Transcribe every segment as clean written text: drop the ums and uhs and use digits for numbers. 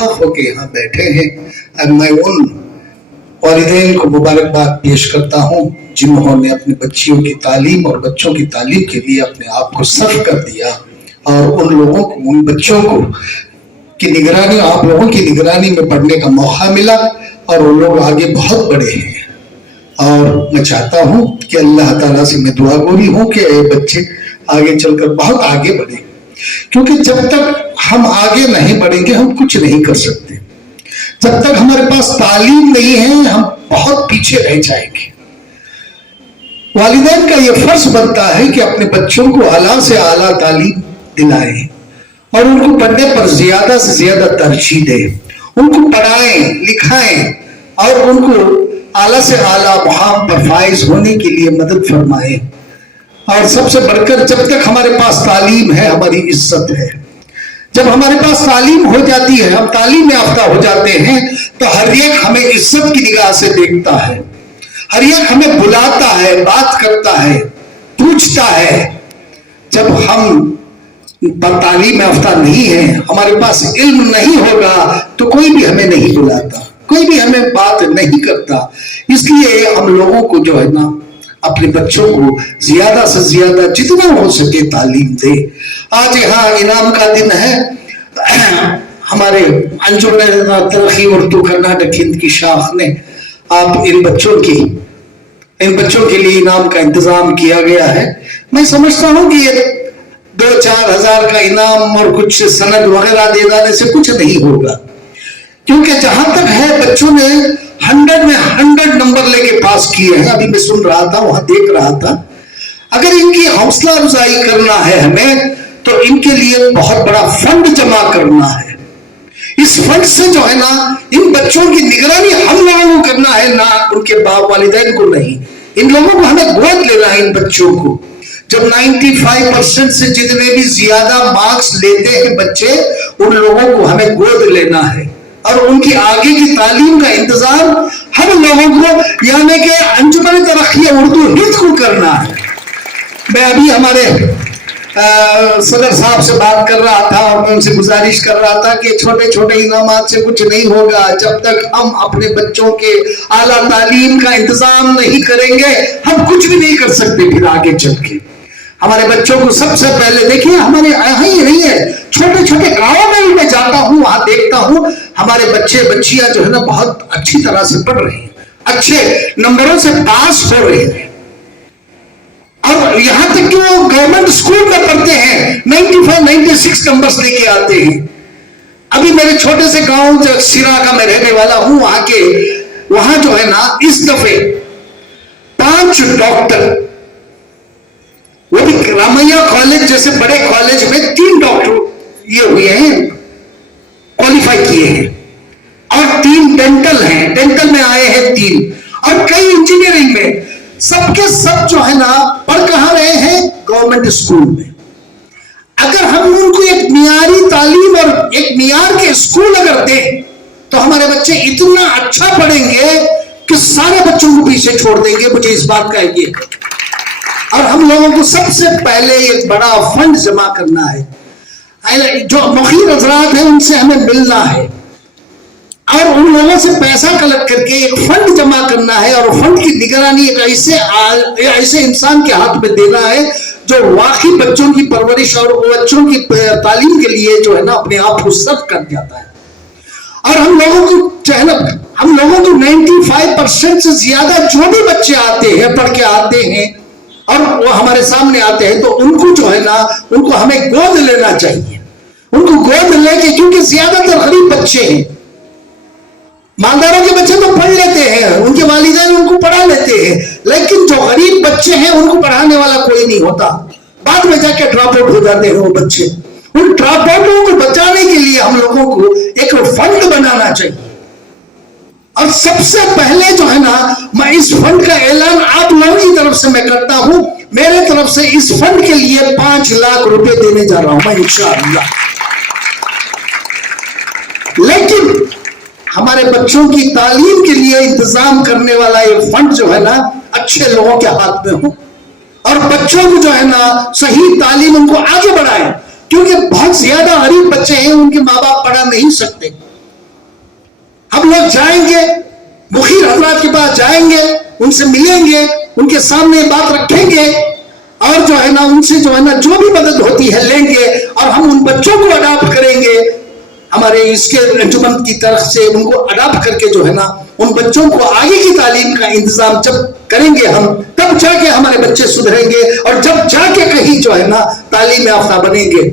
मुस्तहक़ होकर यहाँ बैठे हैं। और मैं उन वालिदैन को मुबारकबाद पेश करता हूँ जिन्होंने अपने बच्चियों की तालीम और बच्चों की तालीम के लिए अपने आप को सर्व कर दिया, और उन लोगों को, उन बच्चों को की निगरानी, आप लोगों की निगरानी में पढ़ने का मौका मिला, और वो लोग आगे बहुत बड़े हैं। और मैं चाहता हूँ कि अल्लाह ताला से मैं दुआगोरी हूँ कि ये बच्चे आगे चलकर बहुत आगे बढ़े, क्योंकि जब तक हम आगे नहीं बढ़ेंगे हम कुछ नहीं कर सकते। जब तक हमारे पास तालीम नहीं है हम बहुत पीछे रह जाएंगे। वालिदैन का ये फर्ज बनता है कि अपने बच्चों को आला से आला तालीम दिलाएं और उनको पढ़ने पर ज्यादा से ज्यादा तरजीह दें, उनको पढ़ाएं लिखाएं और उनको आला से आला मुकाम पर फाइज होने के लिए मदद फरमाएं। और सबसे बढ़कर जब तक हमारे पास तालीम है हमारी इज्जत है। जब हमारे पास तालीम हो जाती है, हम तालीम याफ्ता हो जाते हैं, तो हर एक हमें इज्जत की निगाह से देखता है, हर एक हमें बुलाता है, बात करता है, पूछता है। जब हम पर तालीम याफ्ता नहीं है, हमारे पास इल्म नहीं होगा, तो कोई भी हमें नहीं बुलाता, कोई भी हमें बात नहीं करता। इसलिए हम लोगों को जो है ना अपने बच्चों को ज्यादा से ज्यादा जितना हो सके तालीम दे। आज यहाँ इनाम का दिन है। हमारे अंजुमन तरक्की उर्दू कर्नाटक हिंद की शाख ने आप इन बच्चों के लिए इनाम का इंतजाम किया गया है। मैं समझता हूँ कि ये 2-4 हजार का इनाम और कुछ सनद वगैरह दे देने से कुछ नहीं होगा, क्योंकि जहां तक है बच्चों ने 100 में 100 नंबर लेके पास किए हैं। अभी मैं सुन रहा था, वहां देख रहा था। अगर इनकी हौसला अफजाई करना है हमें, तो इनके लिए बहुत बड़ा फंड जमा करना है। इस फंड से जो है ना इन बच्चों की निगरानी हम लोगों को करना है, ना उनके बाप वालिदैन को नहीं। इन लोगों को हमें गोद लेना है। इन बच्चों को जब 95% से जितने भी ज्यादा मार्क्स लेते हैं बच्चे, उन लोगों को हमें गोद लेना है और उनकी आगे की तालीम का इंतजाम हम लोगों को यानी कि अंजुमन तरक्की उर्दू हिंद को करना है। मैं अभी हमारे सदर साहब से बात कर रहा था और मैं उनसे गुजारिश कर रहा था कि छोटे छोटे इनामात से कुछ नहीं होगा। जब तक हम अपने बच्चों के आला तालीम का इंतजाम नहीं करेंगे हम कुछ भी नहीं कर सकते। फिर आगे चल के हमारे बच्चों को सबसे पहले देखिए, हमारे यहाँ ही नहीं है, छोटे छोटे गांवों में भी मैं जाता हूँ, वहां देखता हूँ हमारे बच्चे बच्चियां जो है ना बहुत अच्छी तरह से पढ़ रहे हैं, अच्छे नंबरों से पास हो रहे हैं। और यहां तक कि वो गवर्नमेंट स्कूल में पढ़ते हैं, 95-96 नंबर्स लेके आते हैं। अभी मेरे छोटे से गांव जो सिरा का मैं रहने वाला हूं, वहां जो है ना इस दफे 5 डॉक्टर, वो भी रामैया कॉलेज जैसे बड़े कॉलेज में 3 डॉक्टर ये हुए हैं, क्वालिफाई किए हैं, और 3 डेंटल हैं, डेंटल में आए हैं 3, और कई इंजीनियरिंग में। सबके सब जो है ना पढ़ कहाँ रहे हैं? गवर्नमेंट स्कूल में। अगर हम उनको एक मियारी तालीम और एक मियार के स्कूल अगर दें, तो हमारे बच्चे इतना अच्छा पढ़ेंगे कि सारे बच्चों को पीछे छोड़ देंगे। मुझे इस बात का ये, और हम लोगों को सबसे पहले एक बड़ा फंड जमा करना है। जो मुखीर हजरात हैं उनसे हमें मिलना है और उन लोगों से पैसा कलेक्ट करके एक फंड जमा करना है, और फंड की निगरानी एक ऐसे इंसान के हाथ में देना है जो वाकई बच्चों की परवरिश और बच्चों की तालीम के लिए जो है ना अपने आप को सर्व कर जाता है। और हम लोगों को जो है ना, हम लोगों को 95% से ज्यादा जो भी बच्चे आते हैं, पढ़ के आते हैं और वो हमारे सामने आते हैं, तो उनको जो है ना उनको हमें गोद लेना चाहिए। उनको गोद लेके, क्योंकि ज्यादातर गरीब बच्चे हैं, मालदारों के बच्चे तो पढ़ लेते हैं, उनके वालिदैन उनको पढ़ा लेते हैं, लेकिन जो गरीब बच्चे हैं उनको पढ़ाने वाला कोई नहीं होता। बाद में जाके ड्रॉप आउट हो जाते हैं वो बच्चे। उन ड्रॉप आउटों को बचाने के लिए हम लोगों को एक फंड बनाना चाहिए। और सबसे पहले जो है ना मैं इस फंड का ऐलान आप लोगों की तरफ से मैं करता हूं। मेरे तरफ से इस फंड के लिए 5 लाख रुपए देने जा रहा हूं मैं इंशाअल्लाह। लेकिन हमारे बच्चों की तालीम के लिए इंतजाम करने वाला ये फंड जो है ना अच्छे लोगों के हाथ में हो, और बच्चों को जो है ना सही तालीम उनको आगे बढ़ाए, क्योंकि बहुत ज्यादा गरीब बच्चे हैं, उनके माँ बाप पढ़ा नहीं सकते। ہم لوگ جائیں گے مخیر حضرات کے پاس، جائیں گے ان سے ملیں گے، ان کے سامنے بات رکھیں گے، اور جو ہے نا ان سے جو ہے نا جو بھی مدد ہوتی ہے لیں گے، اور ہم ان بچوں کو اڈاپٹ کریں گے ہمارے اس کے انجمن کی طرف سے، ان کو اڈاپٹ کر کے جو ہے نا ان بچوں کو آگے کی تعلیم کا انتظام جب کریں گے ہم، تب جا کے ہمارے بچے سدھریں گے، اور جب جا کے کہیں جو ہے نا تعلیم یافتہ بنیں گے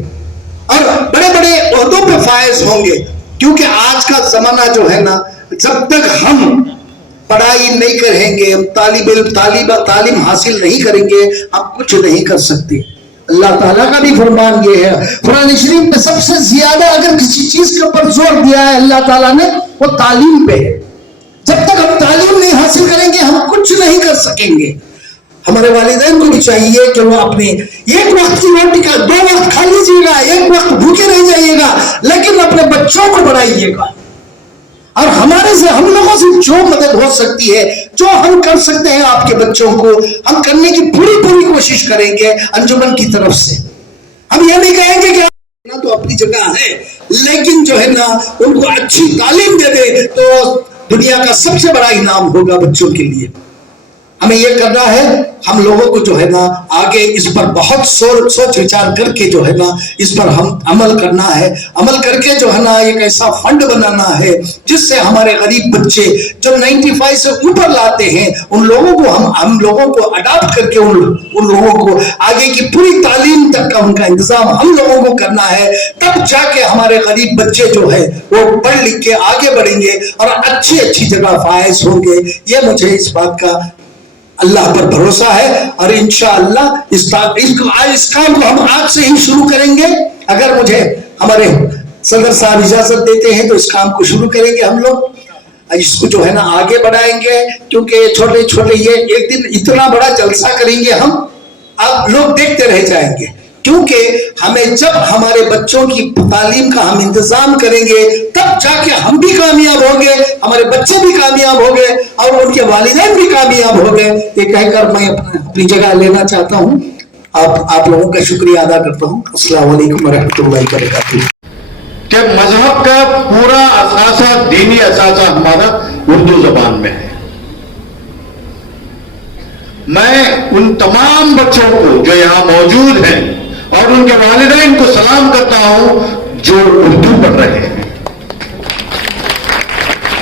اور بڑے بڑے عہدوں پہ فائز ہوں گے. کیونکہ آج کا زمانہ جو ہے نا، جب تک ہم پڑھائی نہیں کریں گے، ہم تعلیم حاصل نہیں کریں گے، ہم کچھ نہیں کر سکتے. اللہ تعالیٰ کا بھی فرمان یہ ہے، قرآن شریف میں سب سے زیادہ اگر کسی چیز کے اوپر زور دیا ہے اللہ تعالیٰ نے، وہ تعلیم پہ ہے. جب تک ہم تعلیم نہیں حاصل کریں گے ہم کچھ نہیں کر سکیں گے. ہمارے والدین کو بھی چاہیے کہ وہ اپنے ایک وقت کی روٹی کا 2 وقت کھا لیجیے گا، ایک وقت بھوکے رہ جائیے گا، لیکن اپنے بچوں کو پڑھائیے گا. اور ہمارے سے، ہم لوگوں سے جو مدد ہو سکتی ہے، جو ہم کر سکتے ہیں آپ کے بچوں کو، ہم کرنے کی پوری کوشش کریں گے انجمن کی طرف سے. ہم یہ نہیں کہیں گے کہ تو اپنی جگہ ہے، لیکن جو ہے نا ان کو اچھی تعلیم دے دے تو دنیا کا سب سے بڑا انعام ہوگا بچوں کے لیے. ہمیں یہ کرنا ہے، ہم لوگوں کو جو ہے نا آگے اس پر بہت سوچ وچار کر کے جو ہے نا اس پر ہم عمل کرنا ہے. عمل کر کے جو ہے نا ایک ایسا فنڈ بنانا ہے جس سے ہمارے غریب بچے جو 95 سے اوپر لاتے ہیں ان لوگوں کو ہم لوگوں کو اڈاپٹ کر کے ان لوگوں کو آگے کی پوری تعلیم تک کا ان کا انتظام ہم لوگوں کو کرنا ہے. تب جا کے ہمارے غریب بچے جو ہے وہ پڑھ لکھ کے آگے بڑھیں گے اور اچھی جگہ فائز ہوں گے. یہ مجھے اس بات کا اللہ پر بھروسہ ہے، اور انشاءاللہ اس کام کو ہم آج سے ہی شروع کریں گے. اگر مجھے ہمارے صدر صاحب اجازت دیتے ہیں تو اس کام کو شروع کریں گے. ہم لوگ اس کو جو ہے نا آگے بڑھائیں گے، کیونکہ چھوٹے یہ ایک دن اتنا بڑا جلسہ کریں گے ہم، آپ لوگ دیکھتے رہ جائیں گے. کیونکہ ہمیں جب ہمارے بچوں کی تعلیم کا ہم انتظام کریں گے تب جا کے ہم بھی کامیاب ہوں گے، ہمارے بچے بھی کامیاب ہوں گے، اور ان کے والدین بھی کامیاب ہوں گے. یہ کہہ کر میں اپنی جگہ لینا چاہتا ہوں. آپ لوگوں کا شکریہ ادا کرتا ہوں. السلام علیکم ورحمۃ اللہ وبرکاتہ. کہ مذہب کا پورا اثاثہ، دینی اثاثہ ہمارا اردو زبان میں ہے. میں ان تمام بچوں کو جو یہاں موجود ہیں اور ان کے والدین کو سلام کرتا ہوں جو اردو پڑھ رہے ہیں،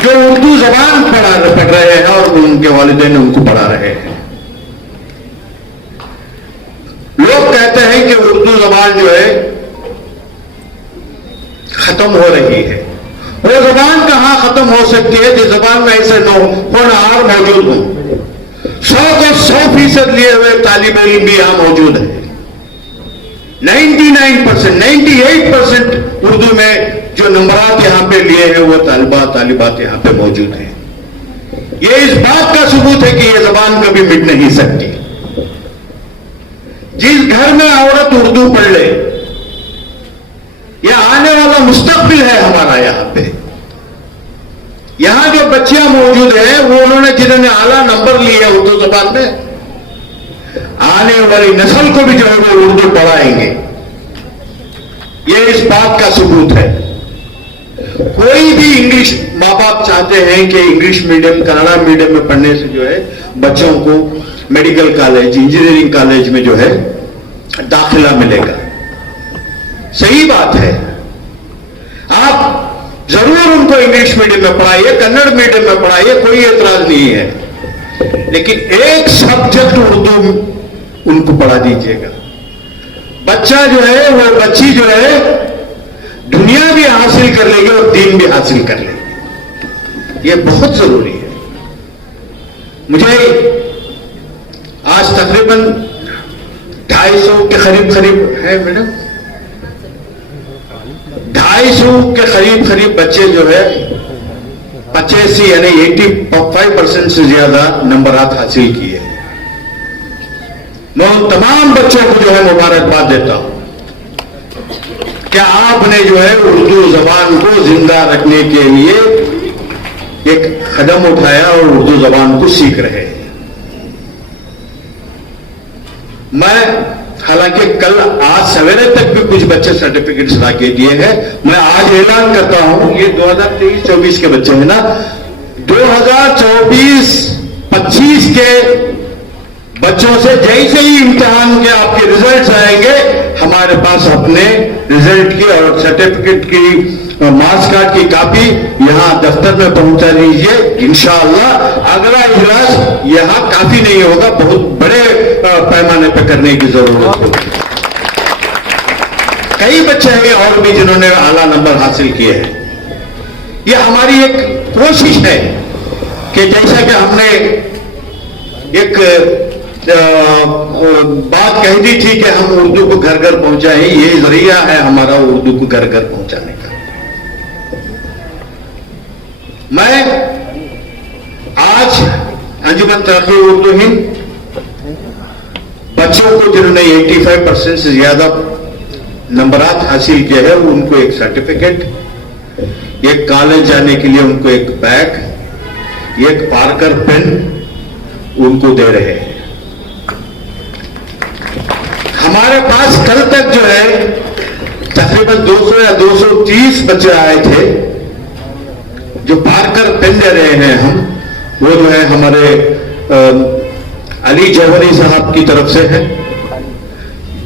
جو اردو زبان پڑھ رہے ہیں اور ان کے والدین ان کو پڑھا رہے ہیں. لوگ کہتے ہیں کہ اردو زبان جو ہے ختم ہو رہی ہے. وہ زبان کہاں ختم ہو سکتی ہے جس زبان میں ایسے ہونہار موجود ہوں. 100% لیے ہوئے طالب علم بھی یہاں موجود ہیں. 99%، 98% اردو میں جو نمبرات یہاں پہ لیے ہیں وہ طالبات یہاں پہ موجود ہیں. یہ اس بات کا ثبوت ہے کہ یہ زبان کبھی مٹ نہیں سکتی. جس گھر میں عورت اردو پڑھ لے، یہ آنے والا مستقبل ہے ہمارا. یہاں جو بچیاں موجود ہیں وہ جنہوں نے اعلیٰ نمبر لیے اردو زبان میں، آنے والی نسل کو بھی جو ہے وہ اردو پڑھائیں گے. یہ اس بات کا ثبوت ہے. کوئی بھی انگلش، ماں باپ چاہتے ہیں کہ انگلش میڈیم، کنڑا میڈیم میں پڑھنے سے جو ہے بچوں کو میڈیکل کالج، انجینئرنگ کالج میں جو ہے داخلہ ملے گا. صحیح بات ہے، آپ ضرور ان کو انگلش میڈیم میں پڑھائیے، کنڑ میڈیم میں پڑھائیے، کوئی اعتراض نہیں ہے، لیکن ایک سبجیکٹ اردو ان کو پڑھا دیجیے گا. بچہ جو ہے، وہ بچی جو ہے دنیا بھی حاصل کر لے گی اور دین بھی حاصل کر لے گی. یہ بہت ضروری ہے. مجھے آج تقریباً 250 کے قریب ہے میڈم، 250 کے قریب بچے جو ہے 85 یعنی 85% سے زیادہ نمبرات حاصل کیے. میں ان تمام بچوں کو جو ہے مبارکباد دیتا ہوں کہ آپ نے جو ہے اردو زبان کو زندہ رکھنے کے لیے ایک قدم اٹھایا اور اردو زبان کو سیکھ رہے ہیں. میں हालांकि कल आज सवेरे तक भी कुछ बच्चे सर्टिफिकेट्स ला के दिए हैं। मैं आज ऐलान करता हूं, ये 2023-24 के बच्चे हैं ना, 2024-25 के बच्चों से जैसे ही इम्तिहान के आपके रिजल्ट्स आएंगे, हमारे पास अपने रिजल्ट की और सर्टिफिकेट की मार्क्स कार्ड की कॉपी यहां दफ्तर में पहुंचा दीजिए। इंशाअल्लाह अगला इजलास यहां काफी नहीं होगा, बहुत बड़े पैमाने पर करने की जरूरत होगी। कई बच्चे हैं और भी जिन्होंने आला नंबर हासिल किए हैं। यह हमारी एक कोशिश है कि जैसा कि हमने एक बात कह दी थी कि हम उर्दू को घर घर पहुंचाएं, ये जरिया है हमारा उर्दू को घर घर पहुंचाने का। मैं आज अंजुमन तरक्की उर्दू हिंद बच्चों को जिन्होंने 85% से ज्यादा नंबरात हासिल किए हैं, उनको एक सर्टिफिकेट, एक कॉलेज जाने के लिए उनको एक बैग, एक पार्कर पेन उनको दे रहे हैं। हमारे पास कल तक जो है तकरीबन 200 या 230 बच्चे आए थे जो पार्कर पेन दे रहे हैं हम, वो जो है हमारे अली जौहरी साहब की तरफ से है।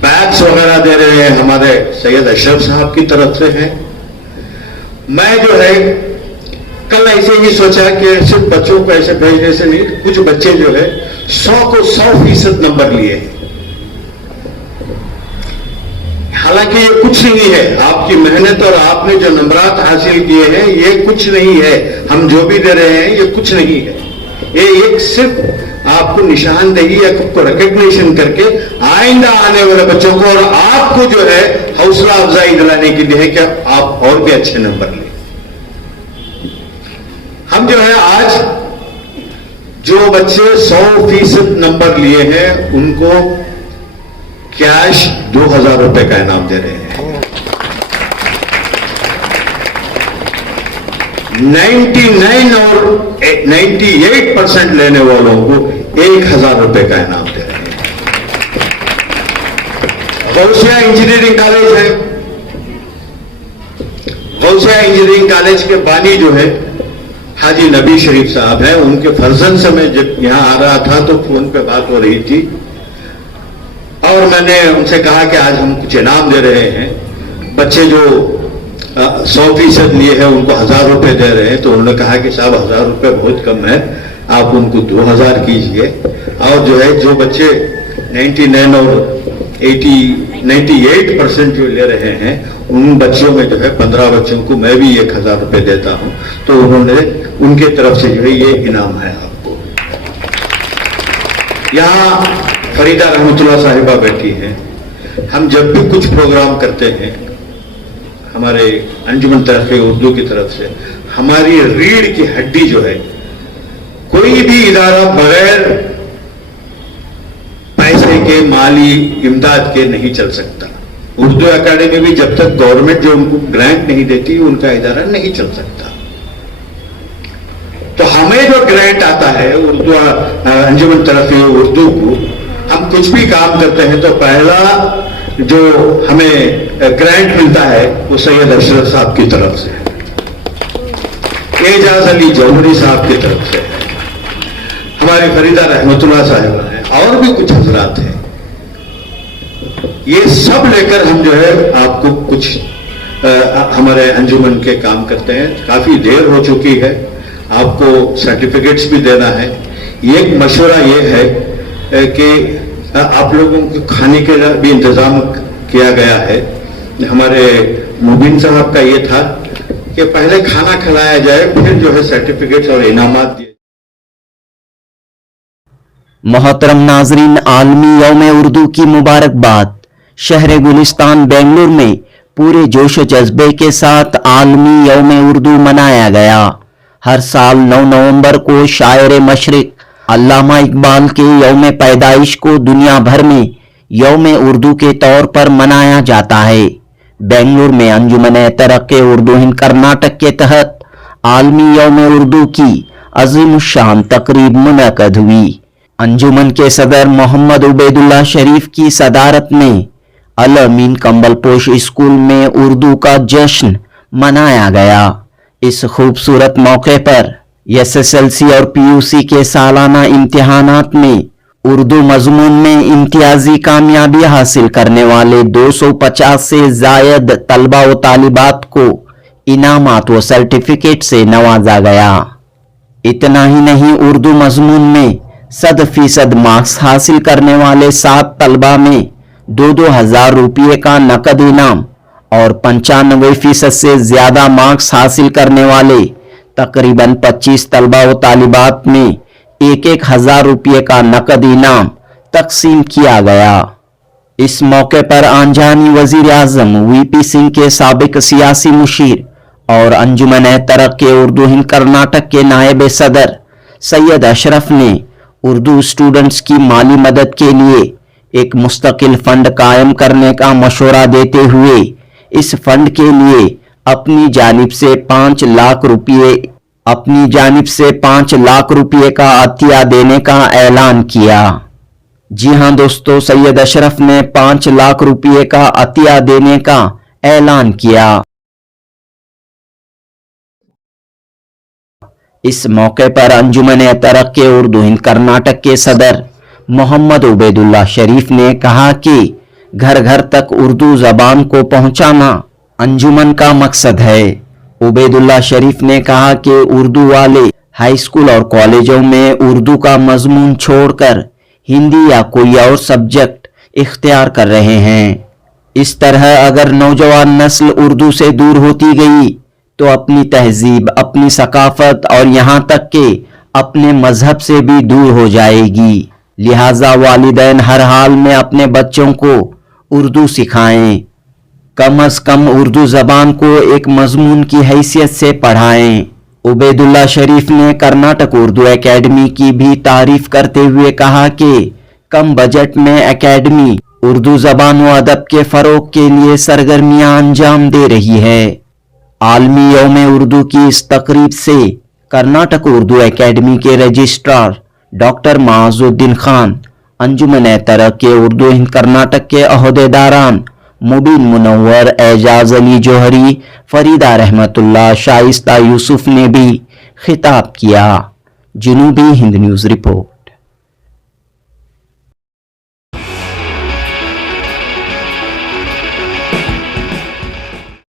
बैग्स वगैरह दे रहे हैं हमारे सैयद अशरफ साहब की तरफ से है। मैं जो है कल ऐसे ही सोचा कि सिर्फ बच्चों को ऐसे भेजने से नहीं, कुछ बच्चे जो है 100 को 100% नंबर लिए हैं। हालांकि ये कुछ नहीं है, आपकी मेहनत और आपने जो नंबरात हासिल किए हैं ये कुछ नहीं है, हम जो भी दे रहे हैं ये कुछ नहीं है। ये एक सिर्फ आपको निशानदेही या आपको रिकग्निशन करके आइंदा आने वाले बच्चों को और आपको जो है हौसला अफजाई दिलाने के लिए है कि आप और भी अच्छे नंबर लें। हम जो है आज जो बच्चे 100% नंबर लिए हैं उनको कैश 2000 रुपए का इनाम दे रहे हैं। 99 और 98% लेने वालों को 1000 रुपए का इनाम दे रहे हैं। गौसिया इंजीनियरिंग कॉलेज है, गौसिया इंजीनियरिंग कॉलेज के बानी जो है हाजी नबी शरीफ साहब हैं, उनके फर्जन से मैं जब यहां आ रहा था तो फोन पे बात हो रही थी और मैंने उनसे कहा कि आज हम कुछ इनाम दे रहे हैं। बच्चे जो 100% लिए हैं उनको 1000 रुपए दे रहे हैं, तो उन्होंने कहा कि साहब 1000 रुपए बहुत कम है, आप उनको 2000 कीजिए। और जो है जो बच्चे 99 और 98% जो ले रहे हैं उन बच्चों में जो है 15 बच्चों को मैं भी 1000 रुपए देता हूं, तो उन्होंने उनके तरफ से जो है ये इनाम है आपको। यहां फरीदा रहमतुल्लाह साहिबा बैठी हैं। हम जब भी कुछ प्रोग्राम करते हैं हमारे अंजुमन तरक्की उर्दू की तरफ से, हमारी रीढ़ की हड्डी जो है, कोई भी इदारा बगैर पैसे के माली इमदाद के नहीं चल सकता। उर्दू एकेडमी भी जब तक गवर्नमेंट जो उनको ग्रांट नहीं देती उनका इदारा नहीं चल सकता। तो हमें जो ग्रांट आता है उर्दू अंजुमन तरक्की उर्दू को, हम कुछ भी काम करते हैं तो पहला जो हमें ग्रांट मिलता है वो सैयद अशरफ साहब की तरफ से है, एजाज अली जौहरी साहब की तरफ से है, हमारी फरीदा रहमतुल्लाह साहिबा है और भी कुछ हजरात हैं। ये सब लेकर हम जो है आपको कुछ हमारे अंजुमन के काम करते हैं। काफी देर हो चुकी है, आपको सर्टिफिकेट्स भी देना है। एक मशवरा ये है कि आप लोगों को खाने के भी इंतजाम किया गया है। हमारे मुबीन साहब का ये था कि पहले खाना खिलाया जाए, फिर जो है सर्टिफिकेट्स और इनामात दिए। मोहतरम नाजरीन, आलमी यौम उर्दू की मुबारकबाद। शहर गुलिस्तान बेंगलुरु में पूरे जोश व जज्बे के साथ आलमी यौम उर्दू मनाया गया। हर साल 9 नवंबर को शायर मशरिक अल्लामा इकबाल के यौम पैदाइश को दुनिया भर में यौम उर्दू के तौर पर मनाया जाता है। बेंगलुरु में अंजुमन तरक्की उर्दू हिंद कर्नाटक के तहत आलमी यौम उर्दू की अजीम शान तकरीब मुनक़द हुई। अंजुमन के सदर मोहम्मद उबैदुल्ला शरीफ की सदारत में अल अमीन कंबलपोश स्कूल में उर्दू का जश्न मनाया गया। इस खूबसूरत मौके पर एसएसएलसी और पीयूसी के सालाना इम्तिहानात में उर्दू मजमून में इम्तियाजी कामयाबी हासिल करने वाले 250 से जायद तलबा व तालिबात को इनामात व सर्टिफिकेट से नवाजा गया। इतना ही नहीं, उर्दू मजमून में 100% मार्क्स हासिल करने वाले 7 तलबा में 2-2 हजार रुपये का नकद इनाम और 95% से ज्यादा मार्क्स हासिल करने वाले तकरीबन 25 तलबा व तालिबात में 1-1 हजार रुपये का नकद इनाम तकसीम किया गया। इस मौके पर आंजानी वजीर आजम वीपी सिंह के साबिक सियासी मुशीर और अंजुमन तरक्की उर्दू हिंद कर्नाटक के नायब सदर सैयद अशरफ ने उर्दू स्टूडेंट्स की माली मदद के लिए एक मुस्तकिल फंड कायम करने का मशवरा देते हुए इस फंड के लिए अपनी जानिब से 5 लाख रुपये का अतिया देने का ऐलान किया। जी हां दोस्तों, सैयद अशरफ ने 5 लाख रुपये का अतिया देने का ऐलान किया। इस मौके पर अंजुमन तरक्की उर्दू हिंद कर्नाटक के सदर मोहम्मद उबैदुल्ला शरीफ ने कहा कि घर घर तक उर्दू जबान को पहुंचाना अंजुमन का मकसद है। उबैदुल्ला शरीफ ने कहा कि उर्दू वाले हाई स्कूल और कॉलेजों में उर्दू का मजमून छोड़कर हिंदी या कोई और सब्जेक्ट इख्तियार कर रहे हैं। इस तरह अगर नौजवान नस्ल उर्दू से दूर होती गई तो अपनी तहजीब, अपनी सकाफत और यहाँ तक कि अपने मजहब से भी दूर हो जाएगी। लिहाजा वालिदैन हर हाल में अपने बच्चों को उर्दू सिखाएं, कम अज कम उर्दू जबान को एक मजमून की हैसियत से पढ़ाएं। उबैदुल्ला शरीफ ने कर्नाटक उर्दू एकेडमी की भी तारीफ करते हुए कहा कि कम बजट में एकेडमी उर्दू जबान व अदब के फरोग के लिए सरगर्मियां अंजाम दे रही है। आलमी यौम उर्दू की इस तकरीब से कर्नाटक उर्दू एकेडमी के रजिस्ट्रार डॉक्टर माजुद्दीन खान, अंजुमन तरक्की उर्दू हिंद कर्नाटक के अहदेदारान मुबीन मुनव्वर, एजाज अली जोहरी, फरीदा रहमतुल्लाह, शाइस्ता यूसुफ ने भी खिताब किया। जनूबी हिंद न्यूज़ रिपोर्ट।